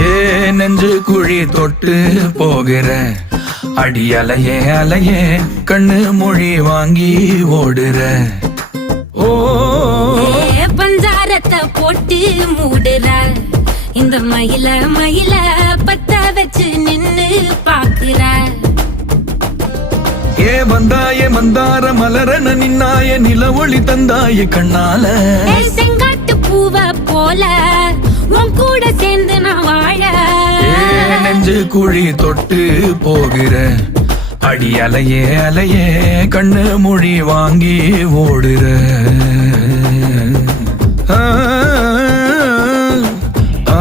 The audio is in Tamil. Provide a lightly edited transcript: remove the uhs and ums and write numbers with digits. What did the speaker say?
ஏ நெஞ்சு குழி தொட்டு போகிற அடி அலையே அலையே கண்ணு மொழி வாங்கி ஓடுற. ஓ பஞ்சாரத்தை போட்டு மூடுற இந்த மயில மயில பத்த வச்சு நின்னு பாக்குற. ஏ வந்தாய மந்தார மலரன நின்னாய நில ஒளி தந்தாய கண்ணால. செங்காட்டு பூவ போல உன் கூட சேர்ந்து நான் வாழ. நெஞ்சு குழி தொட்டு போகிற அடி அலையே அலையே கண்ணு மொழி வாங்கி ஓடுற. ஆ ஆ